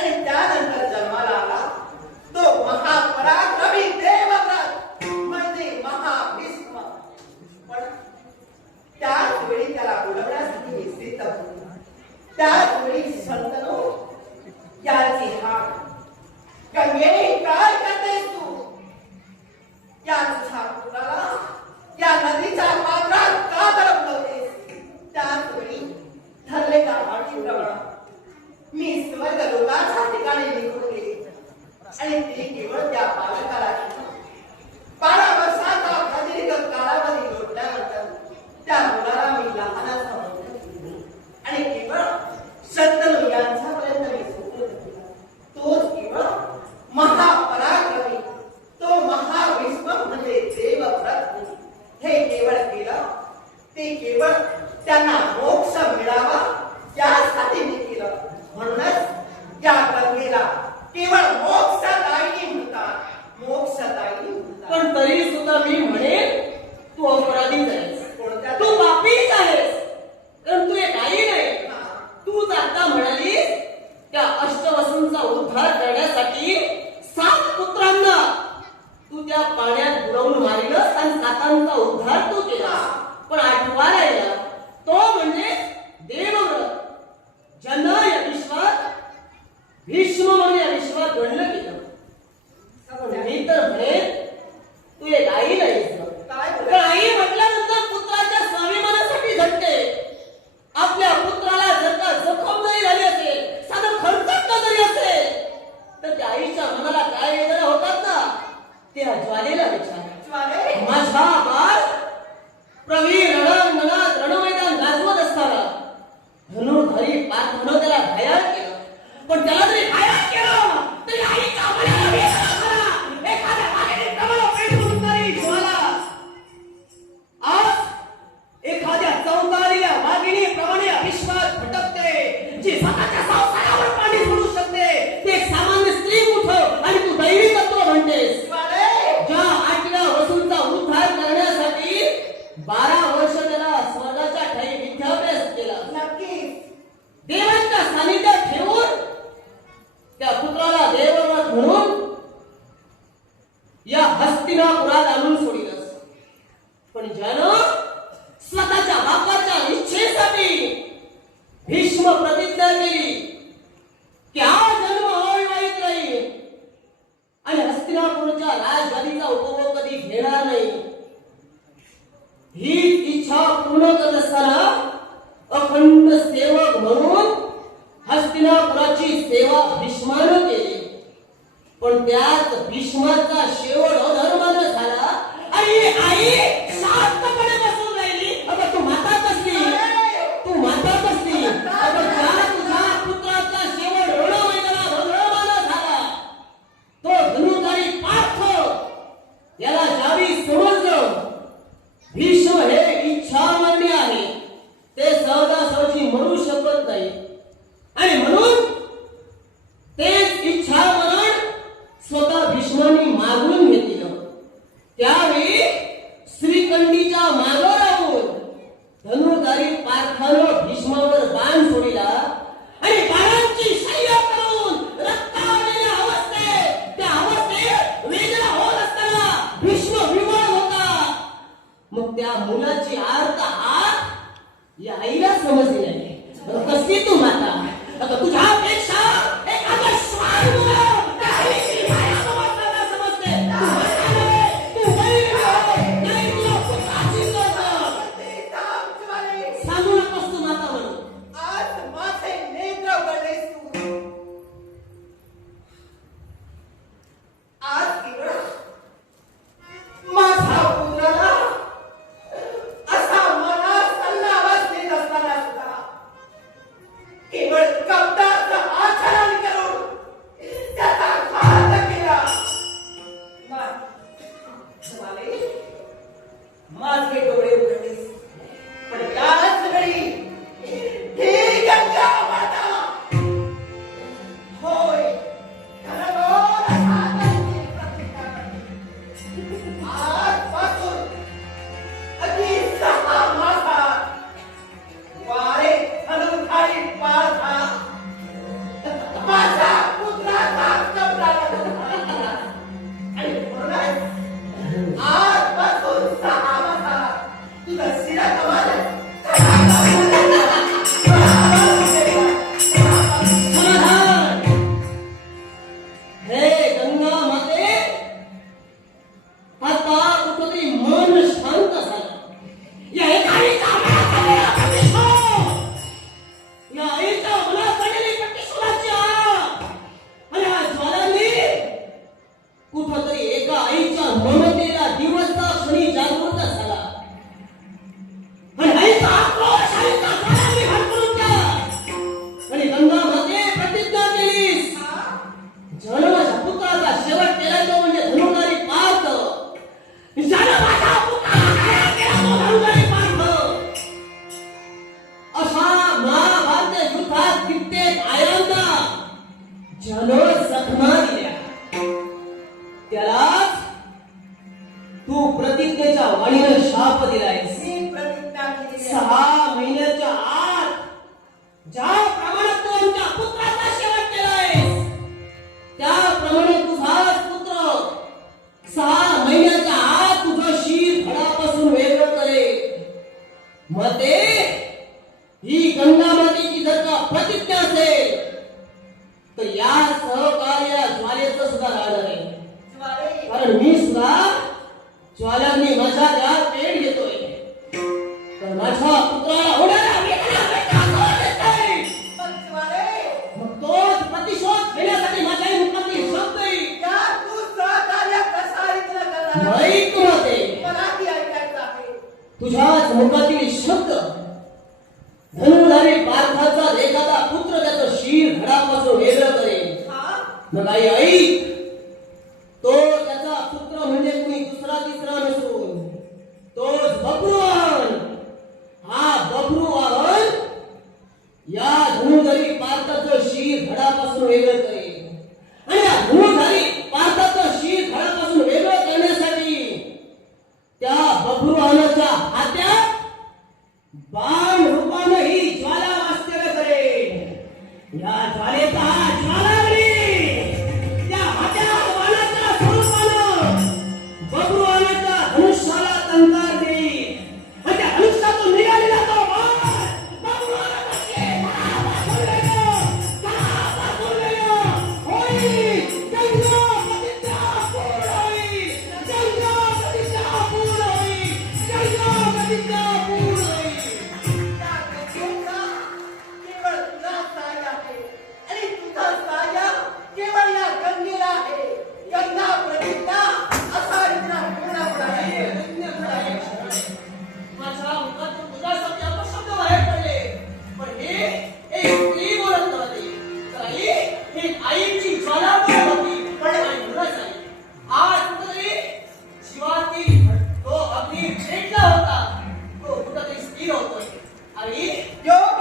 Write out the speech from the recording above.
आणि त्यानंतर जन्माला आला तो महापराक्रमी देवव्रत म्हणजे महाभीष्म. पण त्याच वेळी त्याला बोलवण्यासाठी निश्चित होती. त्याच वेळी शंतनू याची हाक, गंगे काय करतेस तू? या तुझ्या पुत्राला या नदीच्या पात्रात का बरवतेस? त्याच वेळी ठरले का प्रमाण मी स्वर्ग लोकाच्या ठिकाणी निघून गेले आणि ती केवळ त्या बालकाला 12 वर्षाचा प्रदीर्घ कालावधी लोटल्यानंतर त्या मुलाला मी लहानच समजले आणि केवळ शंतनू यांच्यापर्यंत मी सोडून दिला. तोच केवळ महापराक्रमी, तो महाभीष्म म्हणजे देवव्रत. हे केवळ केलं ते केवळ त्यांना मोक्ष मिळावा यासाठी मी केलं. म्हणूनच या गंगेला केवळ मोक्षदायिनी म्हणतात, मोक्षदायिनी म्हणतात. पण तरी सुद्धा मी म्हणेन तू अपराधीच आहेस, तू पापीच आहेस. कारण तू एक आई नाही. तूच आता म्हणालीस त्या अष्टवसूंचा उद्धार करण्यासाठी 7 पुत्रांना तू त्या पाण्यात बुडवून मारिलस आणि 7 उद्धार तू केला. पण 8वा राहिला तो म्हणजे देवव्रत. ज्यांना या विश्वात भीष्म म्हणून या विश्वात गणलं गेलं. मी तर म्हणेन तू एक आई नाहीस. काय आई म्हटल्यानंतर पुत्राच्या स्वाभिमानासाठी झटते. आपल्या पुत्राला जर का जखम जरी झाली असेल, साधं खर्चट जरी असेल, तर त्या आईच्या मनाला काय वेदना होतात ना, त्या ज्वालेला विचार. माझा बाळ प्रवीण रणांगणात रणमैदान गाजवत असताना धनुर्धारी पार्थानं त्याला घायाळ केलं. पण त्याला जरी घायाळ केलं तरी आईच्या मनाला वेदना झाला. एखाद्या वाघिणी कमळ पेटवून तरी ज्वाला. आज एखाद्या चौकारील्या वाघिणी प्रमाणे विश्वात भटकते, जी स्वतःच्या संसारावर पाणी सोडू शकते. ते एक सामान्य स्त्री कुठं आणि तू दैवी तत्व म्हणतेस. ज्या 8व्या वसूंचा उद्धार करण्यासाठी 12 वर्ष त्याला स्वर्गाच्या ठाई विद्याभ्यास केला. नक्कीच देवांच्या सानिध्यात ठेवून त्या पुत्राला देवव्रत म्हणून या हस्तिनापुरात आणून सोडिलंस. पण ज्यानं स्वतःच्या बापाच्या इच्छेसाठी भीष्म प्रतिज्ञा केली की हा जन्म अविवाहित राहील आणि हस्तिनापूरच्या राजगादीचा उपभोग कधी घेणार नाही, ही इच्छा पूर्ण करत असताना अखंड सेवक म्हणून हस्तिनापुराची सेवा भीष्मानं केली. पण त्यात भीष्माचा शेवट अधर्मानं झाला आणि आई शांतपणे बसून राहिली. अगं तू माता कसली, तू माता कसली. अगं ज्या तुझ्या पुत्राचा शेवट रणमैदानात अधर्मानं झाला, तो धनुर्धारी पार्थ याला ज्यावेळी समजलं भीष्म हे इच्छामरणी आहे, ते सहजासहजी मरू शकत नाही आणि म्हणून तेच इच्छा मरण स्वतः भीष्मांनी मागून घेतलं. त्यावेळी श्रीकंठीच्या मागं राहून धनुर्धारी पार्थानं भीष्मावर बाण सोडिला आणि बाणांची शय्या करून रक्तावलेल्या अवस्थेत, त्या अवस्थेत वेदना होत असताना भीष्म विवळ होता. मग त्या मुलाची आर्त हात या आईला समजली नाही. कसली तू माता, अगं तुझ्यापेक्षा एखादा श्वान मुलं त्या आईची माया समजताना समजते. तू बैल नाही, तुला पुत्राची गरज. सांगू नकोस तू माता म्हणून. आज माझे नेत्र उघडलेस तू. आज केवळ माझा पुत्राला असा मनात सल्लावास देत असताना सुद्धा केवळ कपटाचं आचरण करून त्याचा घात केला. माझे डोळे उघडलेस, पण त्याच वेळी शाप दिलायस. मी प्रतिज्ञा केलेली आहे. 6 महिन्याच्या आत ज्या प्रमाणात तू आमच्या पुत्राचा शेवट केलायस त्याप्रमाणे तुझाच पुत्र 6 महिन्याच्या आत तुझं शीर धडापासून वेगळं करेल. मग ते ही गंगा मातेची जर का प्रतिज्ञा असेल तर या सहकार्या ज्वालेचं सुद्धा राहणार आहे. ज्वाले, कारण मी सुद्धा ज्वालांनी माझ्या ज्या पेट घेतोय तर माझ्या पुत्राला होणारा वेदना वेदना देत आहे. पण ज्वाले, मग तोच प्रतिशोध घेण्यासाठी माझ्या मुखातील शब्द येईल. या तू सहकार्य कसा ऐकलं करणार आहे? नाही तुला ते मला ती ऐकायचं आहे. तुझ्याच मुखातील शब्द धनुधारी पार्थाचा एखादा पुत्र त्याचं शीर धडापासून वेगळं करेल. हा? मग आई ऐक, तो त्याचा पुत्र म्हणजे कुणी दुसरा तिसरा नसून तोच बब्रुवाहन. हा बब्रुवाहन या धनुधारी पार्थाचं शीर धडापासून वेगळं करेल. आणि या धनुधारी पार्थाचं शीर धडापासून वेगळं करण्यासाठी त्या बब्रुवाहनाच्या हात्यात बाण रूपानं ही ज्वाला वास्तव्य करेल. या ज्वालेचा हा ज्वालाग्नी त्या हात्यात बाणाच्या स्वरूपानं बब्रुवाहनाच्या धनुष्याला टंकार देईल. आणि त्या धनुष्यातून निघालेला तो बाण बब्रुवाहनाच्या शेपटापासून होईल. गंगापतीचा पूर्ण होईल. गंगापतीचा पूर्ण होईल. गंगापतीचा पूर्ण होईल. त्या गंगेचा केवळ तुला सहाय्य आहे. आणि तुझं सहाय्य केवळ या गंगेला आहे. गंगा प्रतिज्ञा असा इथला पूर्ण होणार आहे. माझ्या मुखातून तुझ्यासाठी अपशब्द बाहेर पडले. पण हे एक स्त्री बोलत नव्हती. तर ही आईची ज्वाला बोलत होती. पण आई मुलाच आई. आज कुठेतरी जीवातील तो अग्नी पेटला होता. तो कुठेतरी स्थिर होतोय. आई योग